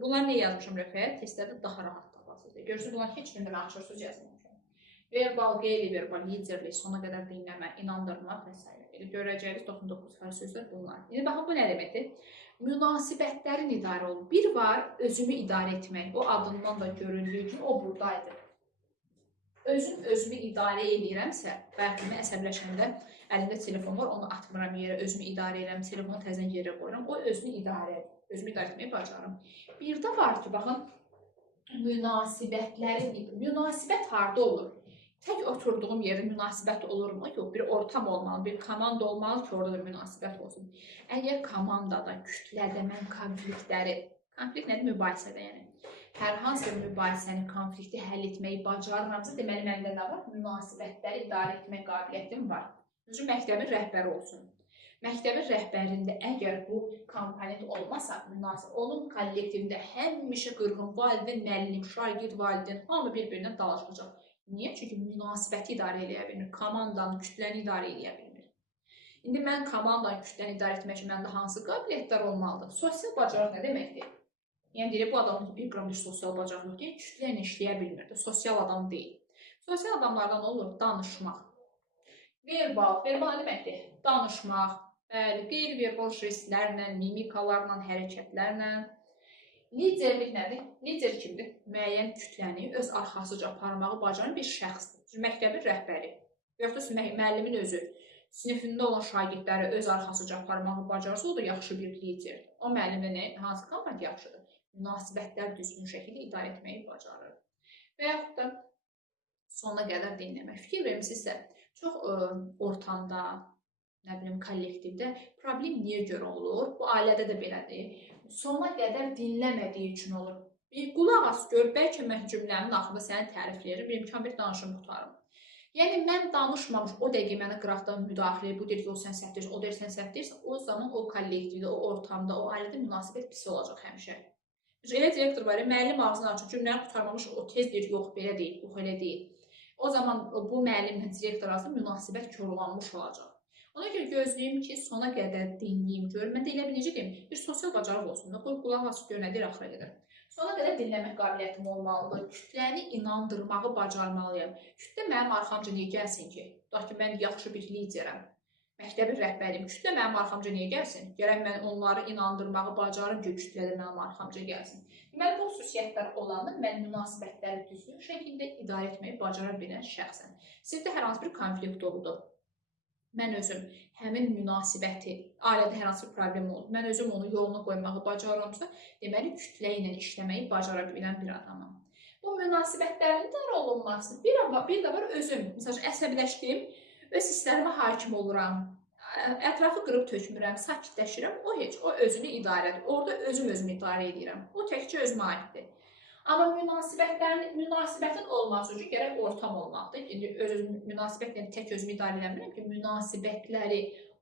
Bunlar niyə yazmışam lövhəyə? Testlərdə daha rahat tapasınız. Görürsünüz, bunlar heç birində mən açıq söz yazmamışam. Verbal, qeyri-verbal, liderlik, sona qədər dinləmək, inandırmaq və s. Görəcəyiniz 99% sözlər bunlar. İndi baxın, bu nə deməkdir? Münasibətlərin idarə olunur. Bir var, özümü idarə etmək. O adından da göründüyü kimi o buradaydı. Özümü idarə edirəmsə, bəlkə əsəbləşəndə əlimdə telefon var, onu atmıram yerə, özümü idarə edirəm, telefonu təzən yerə qoyuram, o özünü idarə edir, özümü idarə etməyi bacarım. Bir də var ki, baxın, münasibət harda olur? Tək oturduğum yerdə münasibət olurmu? Yox, bir ortam olmalı, bir komanda olmalı ki, orada da münasibət olsun. Əgər komandada, kütlədə mən konflikt nədir? Mübahisədə, yəni. Hər hansı bir mübahisəni, konflikti həll etməyi bacarıramsa, deməli, məndə nə var? Münasibətləri idarə etmək qabiliyyətim var. Çünki məktəbin rəhbəri olsun. Məktəbin rəhbərində əgər bu komponent olmasa, onun kollektivində həmişə qırğın valideyn, müəllim, şagird, valideyn, hamı bir-birindən dalaşacaq. Niyə? Çünki münasibəti idarə eləyə bilmir, komandanı, kütləni idarə eləyə bilmir. İndi mən komanda kütləni idarə etmək üçün məndə hansı qabiliyyətlər olmalıdır? Sosial bacarıq nə deməkdir? Yəni deyir, bu adamın bir qram bir sosial bacarıq yox ki, kütlə ilə işləyə bilmirdi. Sosial adam deyil. Sosial adamlardan olur danışmaq. Verbal nə deməkdir? Danışmaq, qeyri-verbal jestlərlə, mimikalarla, hərəkətlərlə. Liderlik nədir? Lider kimdir? Müəyyən kütləni öz arxasıca aparmağı bacaran bir şəxsdir. Məktəbin rəhbəri, yoxsa müəllimin özü sinifində olan şagirdləri öz arxasıca aparmağı bacarsa, o da yaxşı bir liderdir. O müəllimlə hansı komanda yaxşıdır? Münasibətlər düzgün şəkildə idarə etməyi bacarır. Və yaxud da sonuna qədər dinləmək. Fikir vermisinizsə, çox ortamda, nə bilim, kollektivdə problem niyə görə olur? Bu ailədə də belədir. Sona qədər dinləmədiyi üçün olur. Bir qulaq as gör, bəlkə mən cümləmin axırında səni tərifləyirəm, bir imkan bir danışım qutarım. Yəni, mən danışmamış, o dəqiqə mənə qıraqdan müdaxilə, bu deyir ki, o sən səhv deyirsən, o deyir sən səhv deyirsən, o zaman o kollektivdə, o ortamda, o ailədə münasibət pis olacaq həmişə. Elə direktor var, müəllim ağzını açıb, cümləni qutarmamış, o tez deyir, yox, belə deyil, yox, elə deyil. O zaman bu müəllimlə direktor arasında münasibət korlanmış olacaq. Ona görə gözləyim ki, sona qədər dinləyim, görüm. Mən də elə biləcəyim, bir sosial bacarıq olsun. Qoy qulaq asıb gör, nədir axıra qədər. Sona qədər dinləmək qabiliyyətim olmalıdır. Kütləni inandırmağı bacarmalıyam. Kütlə mənim arxamca niyə gəlsin ki? Tutaq ki, mən yaxşı bir liderəm. Məktəbin rəhbəriyim. Kütlə mənim arxamca niyə gəlsin? Gərək mən onları inandırmağı bacarım ki, kütlə də mənim arxamca gəlsin. Deməli, bu xüsusiyyətlər olanda mən münasibətləri düzgün şəkildə idarə etməyi bacara bilən şəxsən. Sizdə hər hansı bir konflikt oldu. Mən özüm həmin münasibəti, ailədə hər hansı bir problem oldu, mən özüm onu yoluna qoymağı bacarıramsa, deməli, kütlə ilə işləməyi bacara bilən bir adamam. Bu münasibətlərin idarə olunması, bir də var özüm, məsələn, əsəbiləşdim, öz hisslərimə hakim oluram, ətrafı qırıb tökmürəm, sakitləşirəm, o heç, o özünü idarə edir. Orada özümü idarə edirəm. O təkcə özümə aiddir. Amma münasibətin olması üçün gərək ortam olmalıdır. Öz münasibətlə tək özümü idarə edə bilmirəm ki, münasibətləri,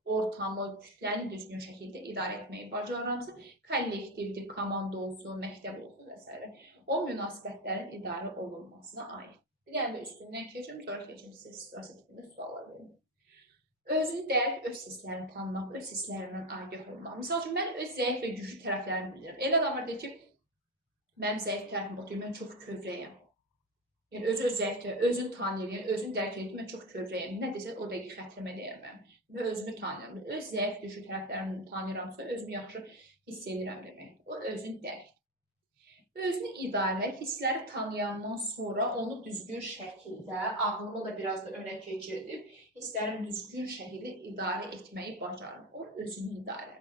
ortamı, kütləni düzgün şəkildə idarə etməyi bacarıramsa, kollektivdir, komanda olsun, məktəb olsun və s. O münasibətlərin idarə olunmasına aid. Yəni, üstündən keçim, sonra keçim sizə situasiya tipində suallar verim. Özünü dərk, öz hisslərini tanımaq, öz hisslərindən agah olmaq. Misal üçün, mən öz zəif və güclü tərəflərimi bilirəm. Elə adam var deyir ki, mənim zəif tərəfim otur, mən çox kövrəyəm. Yəni, özü özünü tanıyır, özünü dərk edir ki, mən çox kövrəyəm. Nə desə, o dəqiq xətrimə deyirəm. Və özümü tanıyıram. Öz zəif, güclü tərəflərimi tanıyıramsa, özümü yaxşı hiss edirəm demək. O özünü dərk. Özünü idarə, hissləri tanıyandan sonra onu düzgün şəkildə, ağlımı da biraz da önə keçirdib, hisslərimi düzgün şəkildə idarə etməyi bacarır. O özünü idarə.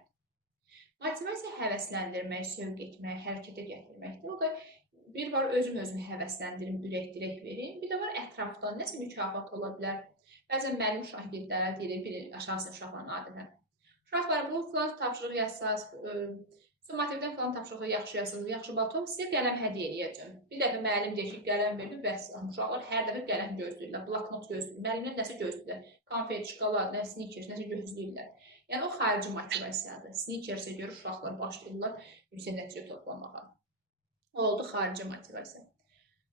Motivasiya həvəsləndirmək, sövq etmək, hərəkətə gətirməkdir. O da bir var özümü həvəsləndirim, ürək-dirək verim. Bir də var ətrafdan nəsə mükafat ola bilər. Bəzən müəllim şagirdlərə deyir, bir aşağı sinif uşaqların adətən. Uşaqlar, bu filan tapşırıq yazsaz, summativdən filan tapşırığı yaxşı yazsınız, yaxşı batov, sizə qələm hədiyyə edəcəm. Bir dəfə müəllim deyir ki, qələm verdim və uşaqlar hər dəfə qələm gözləyirlər, bloknot gözləyirlər, müəllimdən nəsə gözləyirlər, konfet, şokolad, snikers, nəsə gözləyirlər. Yəni, o xarici motivasiyadır. Snikersə görə uşaqlar başlayırlar yüksək nəticə toplamağa. O oldu xarici motivasiya.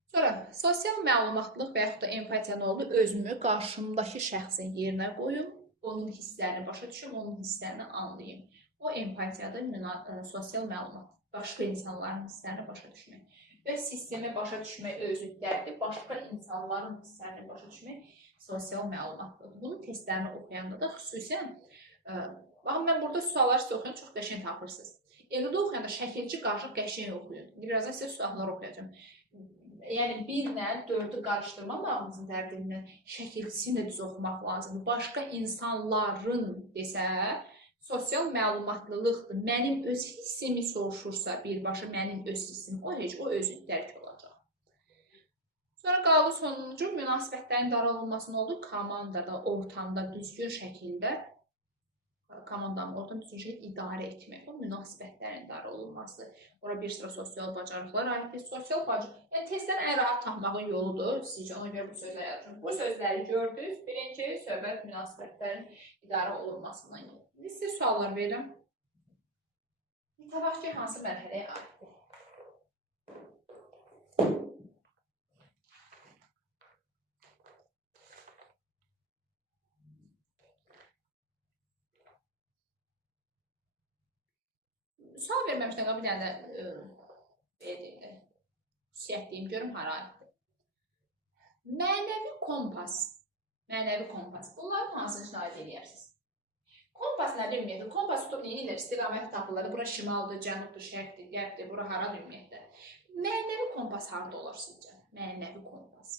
Sonra, sosial məlumatlıq və yaxud da empatiya nə oldu? Özümü qarşımdakı şəxsin yerinə qoyum, onun hisslərini başa düşüm, onun hisslərini anlayayım. O empatiyadır, sosial məlumat, başqa insanların hisslərini başa düşmək. Öz hissimi başa düşmək özlüklərdir, başqa insanların hisslərini başa düşmək sosial məlumatdır. Bunun testlərini oxuyanda da xüsusən, baxın, mən burada sualları sizə oxuyun, çox qəşəng tapırsınız. Evdə oxuyanda şəkilci qarışıq qəşəng oxuyun. Birazdan sizə suallar oxuyacağım. Yəni, 1 ilə 4-ü qarışdırmamağımızın dərdindən şəkilcisini də düz oxumaq lazımdır. Başqa insanların desə, sosial məlumatlılıqdır. Mənim öz hissimi soruşursa, birbaşa mənim öz hissim, o heç o özünü dərk olacaq. Sonra qaldı sonuncu münasibətlərin idarə olunmasının oldu komandada, ortamda düzgün şəkildə idarə etmək. O münasibətlərin idarə olunması. Ora bir sıra sosial bacarıqlar aiddir. Sosial bacarıq, yəni testlərin ən rahat tapmağın yoludur. Sizcə ona görə bu sözləri yazdım. Bu sözləri gördünüz. Birinci söhbət münasibətlərin idarə olunmasından yox. İndi sizə suallar verirəm. Mütəvakkil hansı mərhələyə aiddir? Sual verməmişdən qabaq bir dənə də xüsusiyyət deyim, görüm hara aiddir. Mənəvi kompas. Mənəvi kompas. Bunların hansını şahid edirsiniz? Kompas nə deməkdir? Kompas tutub neyinlər? İstiqamət tapırlar. Bura şimaldır, cənubdur, şərqdir, qərbdir. Bura hara deməkdir? Mənəvi kompas harada olar sizcə? Mənəvi kompas.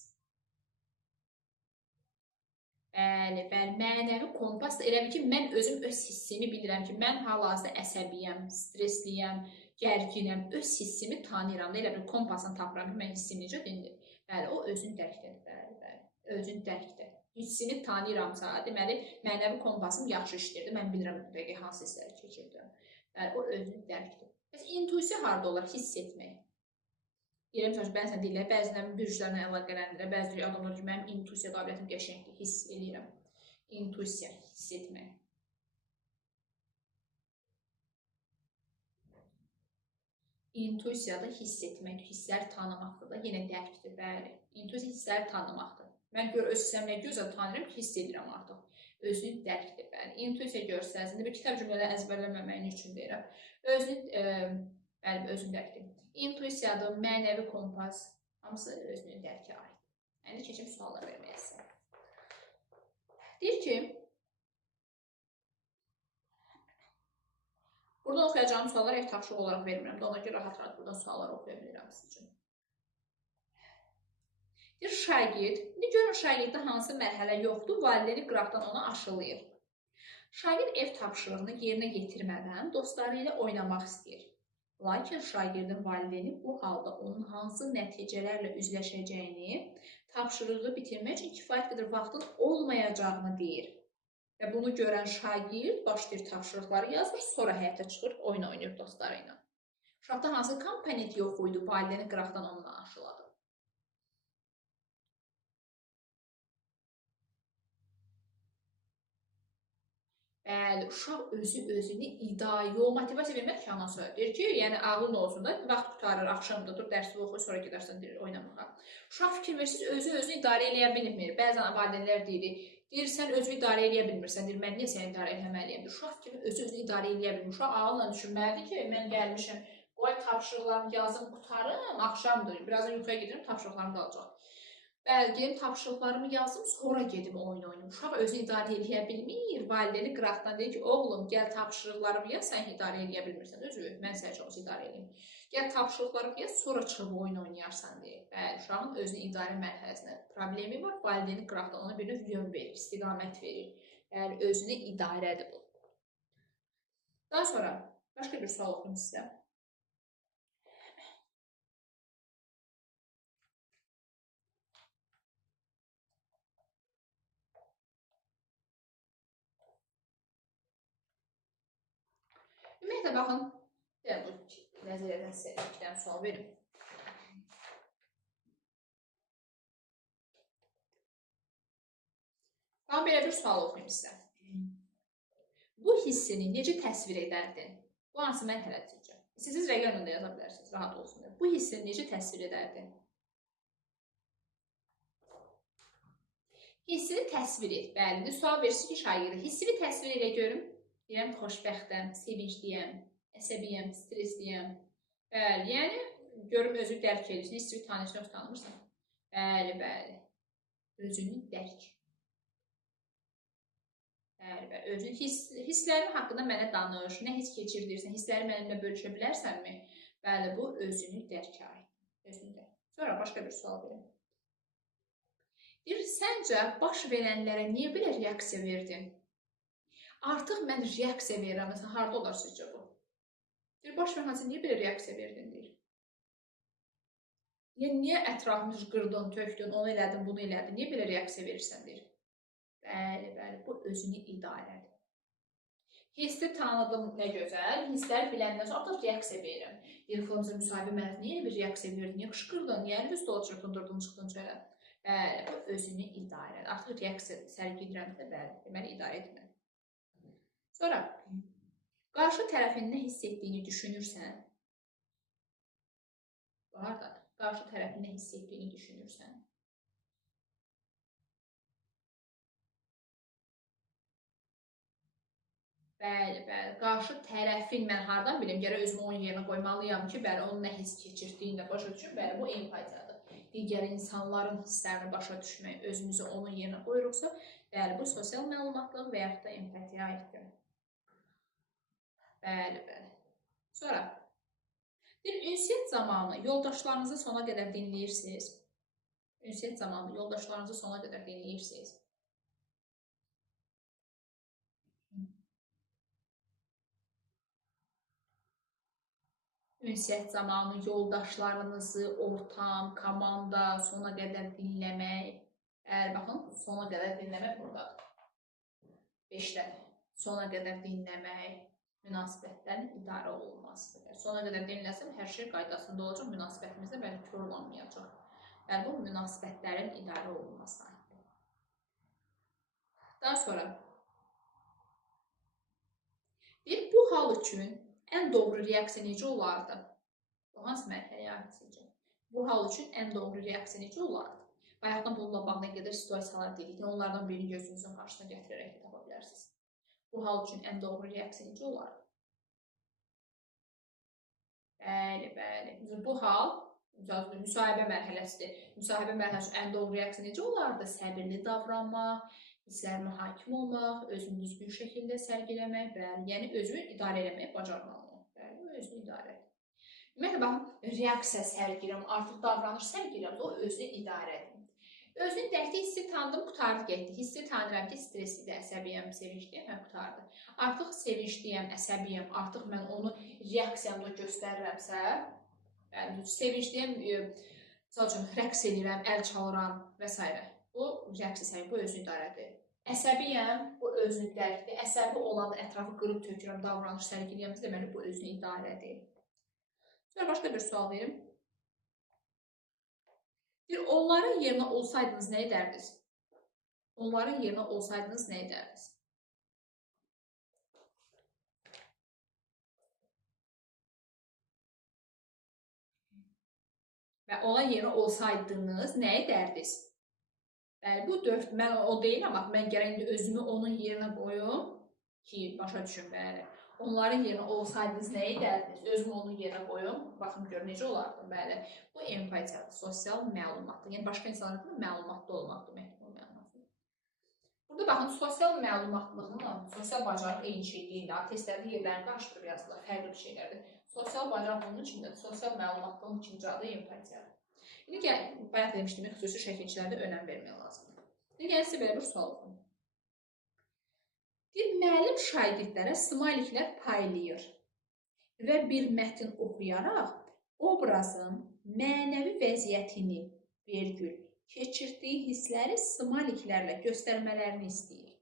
Bəli, mənəvi kompas da elə ki, mən özüm öz hissimi bilirəm ki, mən hal-hazırda əsəbiyəm, stresliyəm, gərginəm, öz hissimi tanıyıram da, elə bir kompasını tapıram ki, mən hissim necə dindir. Bəli, o özün dərkdədir, bəli, özün dərkdir. Hissini tanıyıramsa, deməli, mənəvi kompasım yaxşı işləyirdi, mən bilirəm dəqiq hansı hissləri keçirdim. Bəli, o özün dərkdir. İntuisiya harada olar? Hiss etmək. Deyirəm, bəzən deyirlər, bəzən bürclərlə əlaqələndirə, bəzən adamlar ki, mənim intuisiya qabiliyyətim qəşəngdir, hiss edirəm. İntuisiya, hiss etmək. İntuisiyada hiss etmək, hissləri tanımaqdır da, yenə dərkdir, bəli. İntuisiya hissləri tanımaqdır. Mən öz hissəmlə gözəl tanıyıram ki, hiss edirəm artıq. Özünü dərkdir, bəli. İntuisiya görsəniz, bir kitab cümlələri əzbərləməməyin üçün deyirəm. Özünü dərkdir. İntuisiyadır, mənəvi kompas, hamısı özünün dərkə aid. Yəni, keçim suallar verməyə sizə. Deyir ki, burada oxuyacağım suallar ev tapşırıq olaraq vermirəm. Ona görə rahat-rahat buradan suallar oxuya bilirəm siz üçün. Deyir, şagird, indi görün şagirddə hansı mərhələ yoxdur, valideyni qıraqdan ona aşılayır. Şagird ev tapşırığını yerinə yetirmədən dostları ilə oynamaq istəyir. Lakin şagirdin valideyni bu halda onun hansı nəticələrlə üzləşəcəyini, tapşırığı bitirmək üçün kifayət qədər vaxtın olmayacağını deyir. Və bunu görən şagird başlayır tapşırıqları yazır, sonra həyətə çıxır, oyun oynayır dostları ilə. Uşaqda hansı komponent yox idi, valideyni qıraqdan onunla aşıladı. Bəli, uşaq özünü yol motivasiya vermək ki, anası deyir ki, yəni ağlın olsun da, vaxt qutarır, axşamda dur, dərsi oxuyur, sonra gedərsən deyir, oynamağa. Uşaq fikir versiniz, özünü idarə eləyə bilmir. Bəzən valideynlər deyir, sən özünü idarə eləyə bilmirsən, deyir, mən niyə səni idarə eləməliyəm? Uşaq kimi özünü idarə eləyə bilmir. Uşaq ağılla düşünməlidir ki, mən gəlmişəm, qoy tapşırıqlarımı yazım, qutarım, axşamdır, birazdan yuxuya gedirəm, tapşırıqlarım qalacaq. Bəli, gedim tapşırıqlarımı yazım, sonra gedim oyun oynayım. Uşaq özünü idarə eləyə bilmir. Valideyni qıraqdan deyir ki, oğlum, gəl tapşırıqlarımı yaz, sən idarə eləyə bilmirsən. Özü, mən səni çox idarə eləyim. Gəl tapşırıqlarımı yaz, sonra çıxıb oyun oynayarsan deyir. Bəli, uşağın özünü idarə mərhələsində problemi var. Valideyni qıraqdan ona bir növ yön verir, istiqamət verir. Bəli, özünü idarədir bu. Daha sonra başqa bir sual oxuyum sizə. Ümumiyyətlə, baxın, bu nəzəriyyədən sizə iki dənə sual verim. Baxın, belə bir sual oxuyum sizə. Bu hissini necə təsvir edərdin? Bu hansı mərhələdir sizcə? Siz rəqəmlə də yaza bilərsiniz, rahat olsun. Bu hissini necə təsvir edərdin? Hissini təsvir et. Bəli, sual versin ki, şagirdə. Hissini təsvir elə görüm. Deyirəm, xoşbəxtəm, sevincliyəm, əsəbiyəm, stresliyəm. Bəli, yəni görüm özünü dərk edirsən, hissini tanıyırsan, yoxsa tanımırsan. Bəli. Özünü dərk. Bəli. Özün hisslərin haqqında mənə danış, nə hiss keçirdirsən, hissləri mənimlə bölüşə bilərsənmi? Bəli, bu özünü dərkə aid. Sonra başqa bir sual verim. Deyir, səncə baş verənlərə niyə belə reaksiya verdin? Artıq mən reaksiya verirəm, məsələn, harada olar sizcə bu? Deyir, baş verənlərə niyə belə reaksiya verdin, deyir. Niyə ətrafını qırdın, tökdün, onu elədin, bunu elədin, niyə belə reaksiya verirsən, deyir. Bəli, bu özünü idarədir. Hissi tanıdım, nə gözəl, hisslər biləndən sonra artıq reaksiya verirəm. Deyir, filanca müsahibə mənə niyə bir reaksiya verdin, niyə qışqırdın, niyə əlini stola çırpındırdın, çıxdın çölə? Bəli, bu özünü idarədir. Artıq reaksiya sərgildirəmsə, bəli, deməli idarə etmə. Sonra, qarşı tərəfin nə hiss etdiyini düşünürsən, qarşı tərəfin nə hiss etdiyini düşünürsən, Bəli, bəli. Qarşı tərəfin mən hardan bilim, gərək özümü onun yerinə qoymalıyam ki, bəli, onun nə hiss keçirdiyini də başa düşüm. Bəli, bu empatiyadır. Digər insanların hisslərini başa düşmək, özümüzü onun yerinə qoyuruqsa, bəli, bu sosial məlumatlıq və yaxud da empatiyaya aiddir. Bəli, bəli. Sonra, ünsiyyət zamanı yoldaşlarınızı sona qədər dinləyirsiniz. Ünsiyyət zamanı yoldaşlarınızı sona qədər dinləyirsiniz. Ünsiyyət zamanı yoldaşlarınızı, ortam, komanda sona qədər dinləmək. Baxın, sona qədər dinləmək buradadır. 5-dədir. Sona qədər dinləmək, münasibətlərin idarə olunmasıdır. Sona qədər dinləsəm, hər şey qaydasında olacaq, münasibətimizdə bəli korlanmayacaq. Yəni, bu münasibətlərin idarə olunması aiddir. Daha sonra, bu hal üçün ən doğru reaksiya necə olardı? Bu hansı mərhələyə aiddir? Bu hal üçün ən doğru reaksiya necə olardı? Bayaqdan bununla bağlı gedir situasiyalar dedik. Onlardan birini gözünüzün qarşısına gətirərək də tapa bilərsiniz. Bu hal üçün ən doğru reaksiya necə olardı? Bəli, bəli. Bu hal müsahibə mərhələsidir. Müsahibə mərhələsi ən doğru reaksiya necə olardı? Səbirli davranmaq, hisslərinə hakim olmaq, özünü düzgün şəkildə sərgiləmək, bəli, yəni özünü idarə eləməyi bacarmalıyıq. Bəli, özünü idarə edir. Ümumiyyətlə, baxın, reaksiya sərgiləm, artıq davranış sərgiləm, o özünü idarə edir. Özünü dərkdə hissi tanıdım, qutardı getdi. Hissi tanıyıram ki, streslidir, əsəbiyəm, sevincliyəm, qutardı. Artıq sevincliyəm, əsəbiyəm, artıq mən onu reaksiyamda göstərirəmsə, yəni sevincliyəm, misal üçün, rəqs edirəm, əl çalıram və s. Bu reaksiya sərgiləm, bu özünü idarə edir. Əsəbiyəm, bu özünü dərkdir. Əsəbi olanda ətrafı qırıb tökürəm, davranış sərgiləyəm, deməli, bu özünü idarə edir. Sonra başqa bir sual verim. Onların yerinə olsaydınız nə edərdiniz? Onların yerinə olsaydınız nə edərdiniz? Və onların yerinə olsaydınız nə edərdiniz? Bəli, bu 4, mən o deyiləm, mən gərək özümü onun yerinə qoyum ki, başa düşün, bəli. Onların yerinə olsaydınız nə edərdiniz? Özümü onun yerinə qoyum, baxın gör necə olardı, bəli. Bu empatiyadır, sosial məlumatdır. Yəni, başqa insanlar haqqında məlumatlı olmaq deməkdir bu mənasında. Burada baxın, sosial məlumatlığınla sosial bacarıq eyni şey deyil. Testlərdə yerlərini qarışdırıb yazdılar, fərqli bir şeylərdir. Sosial bacarıqlığın içindədir, sosial məlumatlığın ikinci adı empatiyadır. İndi gəlin, bayaq demişdim, xüsusi şəkilçilərdə önəm vermək lazımdır. İndi gəlin, sizə belə bir sual olsun. Müəllim şagirdlərə smayliklər paylayır və bir mətn oxuyaraq obrazın mənəvi vəziyyətini, vergül, keçirdiyi hissləri smayliklərlə göstərmələrini istəyir.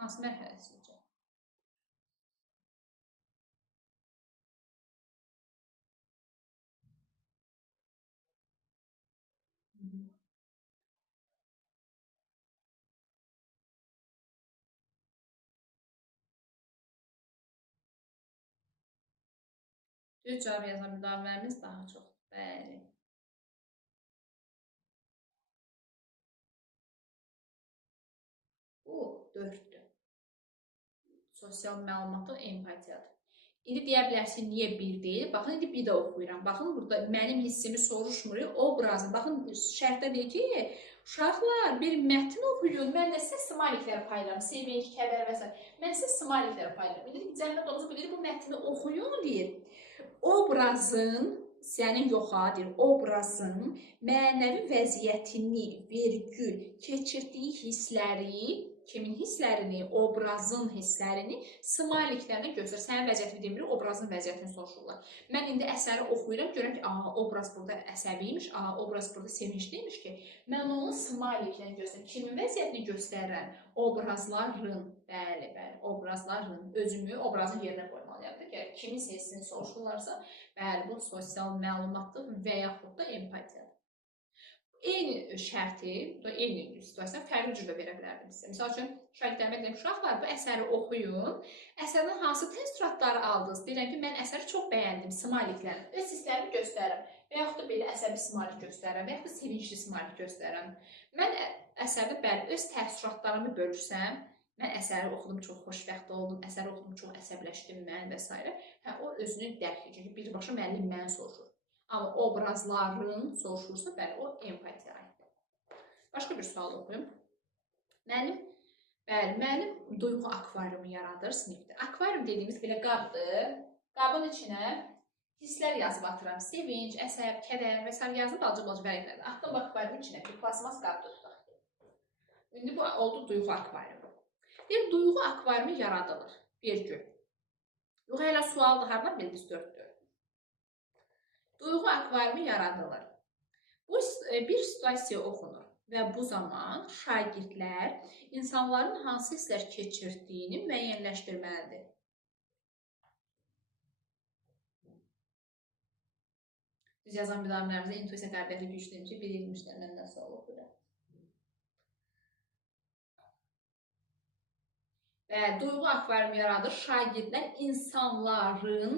Hansı mərhələ sizcə? Düz cavab yazan müdavimələrimiz daha çox. Bəli. Bu 4-dür. Sosial məlumatlıq empatiyadır. İndi deyə bilərsin, niyə 1 deyil? Baxın, indi bir də oxuyuram. Baxın, burada mənim hissimi soruşmur, obrazı. Baxın, şərtdə deyir ki, uşaqlar, bir mətn oxuyun, mən də sizə smaylikləri paylayıram, sevinç, kədər və s. Mən sizə smaylikləri paylayıram. İndi zəhmət olmasa bilir, bu mətni oxuyun, deyir. Obrazın, sənin yoxa, deyir, obrazın mənəvi vəziyyətini, vergül, keçirdiyi hissləri, kimin hisslərini, obrazın hisslərini smayliklərlə göstər. Sənin vəziyyətini demir, obrazın vəziyyətini soruşurlar. Mən indi əsəri oxuyuram, görürəm ki, obraz burada əsəbiymiş, obraz burada sevincliymiş ki, mən onu smayliklə göstərirəm. Kimin vəziyyətini göstərirəm? Obrazların, bəli, obrazların, özümü obrazın yerinə qoymalıyam. Kimin hissini soruşurlarsa, bəli, bu sosial məlumatlıq və yaxud da empatiyadır. Eyni şərti, eyni situasiyanı fərqli cürdə verə bilərdim sizə. Misal üçün, şagirdlərimə deyirəm, uşaqlar, bu əsəri oxuyun, əsərdən hansı təəssüratları aldınız? Deyirəm ki, mən əsəri çox bəyəndim, smayliklərlə. Öz hisslərimi göstərirəm və yaxud da belə əsəbi smaylik göstərirəm və yaxud da sevincli smaylik göstərirəm. Mən əsərdə bəli, öz təəssüratlarımı bölürsəm, Mən əsəri oxudum, çox xoşbəxt oldum, əsəri oxudum, çox əsəbləşdim mən və s. Hə, o özünün dərki. Çünki birbaşa müəllim məni soruşur. Amma obrazların soruşursa, bəli, o empatiya aiddir. Başqa bir sual oxuyum. Müəllim duyğu akvariumu yaradır sinifdə. Akvarium dediyimiz belə qabdır. Qabın içinə hisslər yazıb atıram. Sevinç, əsəb, kədər və s. yazıb alcı-balcı vərəqlərdir. Atdım akvariumun içinə bir plasmas qabda tutaq. İndi bu oldu duyğu akvariumu. Bir duyğu akvariumu yaradılır bir gün. Yox, hələ sualdır, haradan bildiniz 4-dür. Duyğu akvariumu yaradılır. Bu bir situasiya oxunur və bu zaman şagirdlər insanların hansı hisslər keçirdiyini müəyyənləşdirməlidir. Biz yazan müəllimlərimizə intuisiya qabiliyyəti güclüyüm ki, bilirmişlər məndən sual oxuyur. Və duyğu akvariumu yaradır. Şagirdlər insanların,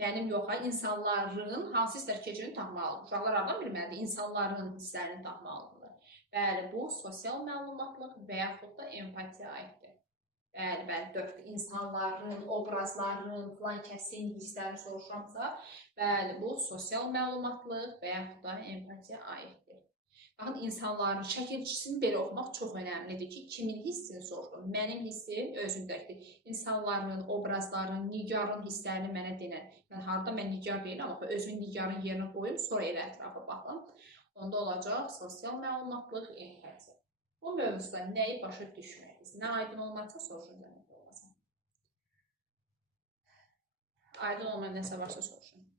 mənim yox, insanların hansı hisslər keçirdiyini tapmalıdır. Uşaqlar aradan bilməlidir, insanların hisslərini tapmalıdırlar. Bəli, bu sosial məlumatlıq və yaxud da empatiya aiddir. Bəli, 4 insanların, obrazların, filan kəsin hisslərini soruşuramsa, bəli, bu sosial məlumatlıq və yaxud da empatiya aiddir. Baxın, insanların şəkilçisini belə oxumaq çox önəmlidir ki, kimin hissini soruşur? Mənim hissim özümdədir. İnsanların, obrazların, nigarın hisslərini mənə denən. Yəni, harada mən nigar deyirəm, amma özümün nigarın yerinə qoyum, sonra elə ətrafa baxın. Onda olacaq sosial məlumatlıq, empatiya. Bu mövzuda nəyi başa düşməkdir? Nə aydın olmazsa soruşun, zəhmət olmasın. Aydın olmayan nəsə varsa soruşun.